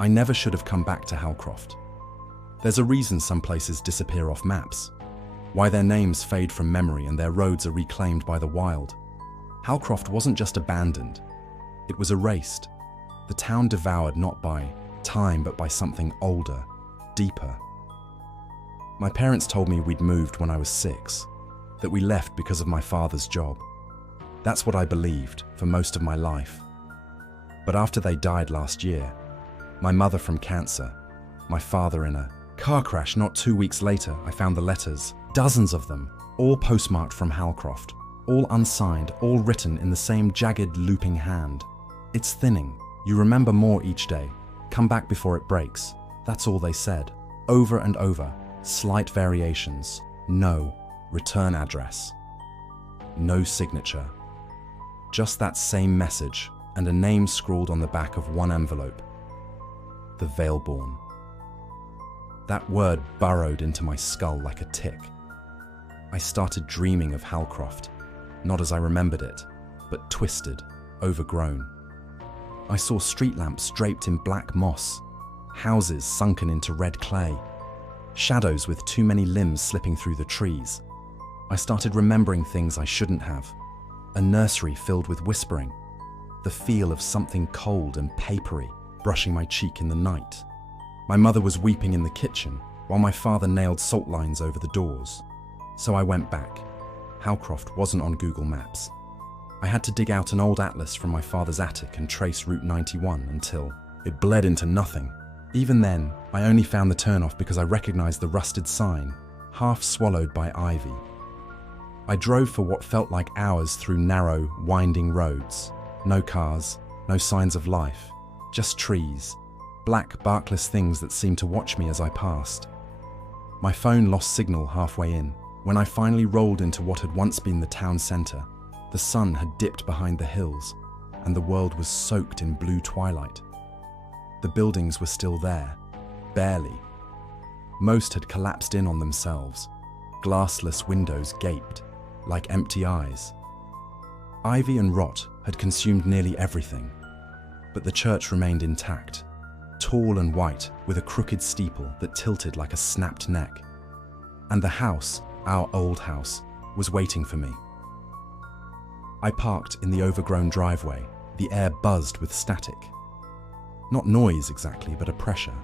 I never should have come back to Halcroft. There's a reason some places disappear off maps, why their names fade from memory and their roads are reclaimed by the wild. Halcroft wasn't just abandoned, it was erased. The town devoured not by time but by something older, deeper. My parents told me we'd moved when I was 6, that we left because of my father's job. That's what I believed for most of my life. But after they died last year, my mother from cancer, my father in a car crash not 2 weeks later, I found the letters, dozens of them, all postmarked from Halcroft, all unsigned, all written in the same jagged, looping hand. It's thinning. You remember more each day. Come back before it breaks. That's all they said. Over and over. Slight variations. No return address. No signature. Just that same message and a name scrawled on the back of one envelope. The Veilborn. That word burrowed into my skull like a tick. I started dreaming of Halcroft, not as I remembered it, but twisted, overgrown. I saw street lamps draped in black moss, houses sunken into red clay, shadows with too many limbs slipping through the trees. I started remembering things I shouldn't have. A nursery filled with whispering, the feel of something cold and papery brushing my cheek in the night. My mother was weeping in the kitchen while my father nailed salt lines over the doors. So I went back. Halcroft wasn't on Google Maps. I had to dig out an old atlas from my father's attic and trace Route 91 until it bled into nothing. Even then, I only found the turnoff because I recognized the rusted sign, half swallowed by ivy. I drove for what felt like hours through narrow, winding roads. No cars, no signs of life, just trees, black, barkless things that seemed to watch me as I passed. My phone lost signal halfway in. When I finally rolled into what had once been the town centre, the sun had dipped behind the hills, and the world was soaked in blue twilight. The buildings were still there, barely. Most had collapsed in on themselves. Glassless windows gaped, like empty eyes. Ivy and rot had consumed nearly everything, but the church remained intact, tall and white with a crooked steeple that tilted like a snapped neck. And the house, our old house, was waiting for me. I parked in the overgrown driveway. The air buzzed with static. Not noise exactly, but a pressure,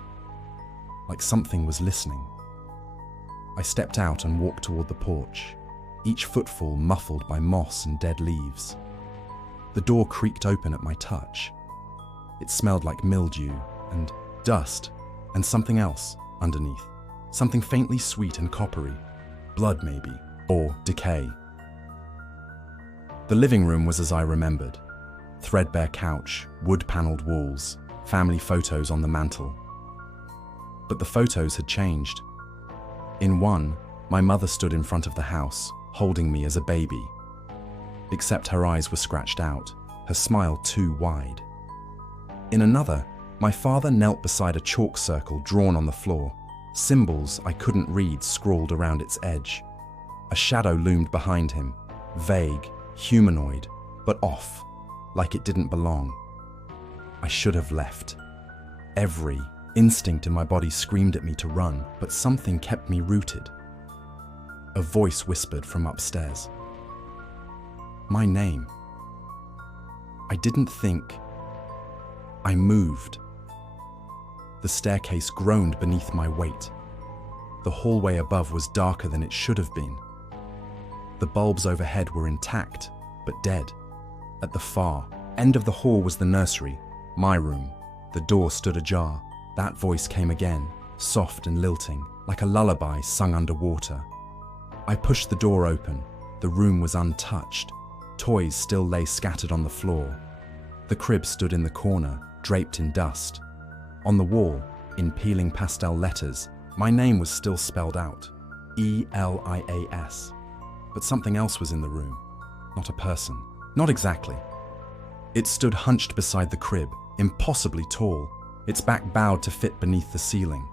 like something was listening. I stepped out and walked toward the porch, each footfall muffled by moss and dead leaves. The door creaked open at my touch. It smelled like mildew and dust and something else underneath, something faintly sweet and coppery, blood maybe, or decay. The living room was as I remembered. Threadbare couch, wood-panelled walls, family photos on the mantel. But the photos had changed. In one, my mother stood in front of the house, holding me as a baby. Except her eyes were scratched out, her smile too wide. In another, my father knelt beside a chalk circle drawn on the floor, symbols I couldn't read scrawled around its edge. A shadow loomed behind him, vague, humanoid, but off, like it didn't belong. I should have left. Every instinct in my body screamed at me to run, but something kept me rooted. A voice whispered from upstairs. My name. I didn't think. I moved. The staircase groaned beneath my weight. The hallway above was darker than it should have been. The bulbs overhead were intact, but dead. At the far end of the hall was the nursery, my room. The door stood ajar. That voice came again, soft and lilting, like a lullaby sung underwater. I pushed the door open. The room was untouched. Toys still lay scattered on the floor. The crib stood in the corner, draped in dust. On the wall, in peeling pastel letters, my name was still spelled out, Elias. But something else was in the room, not a person. Not exactly. It stood hunched beside the crib, impossibly tall, its back bowed to fit beneath the ceiling.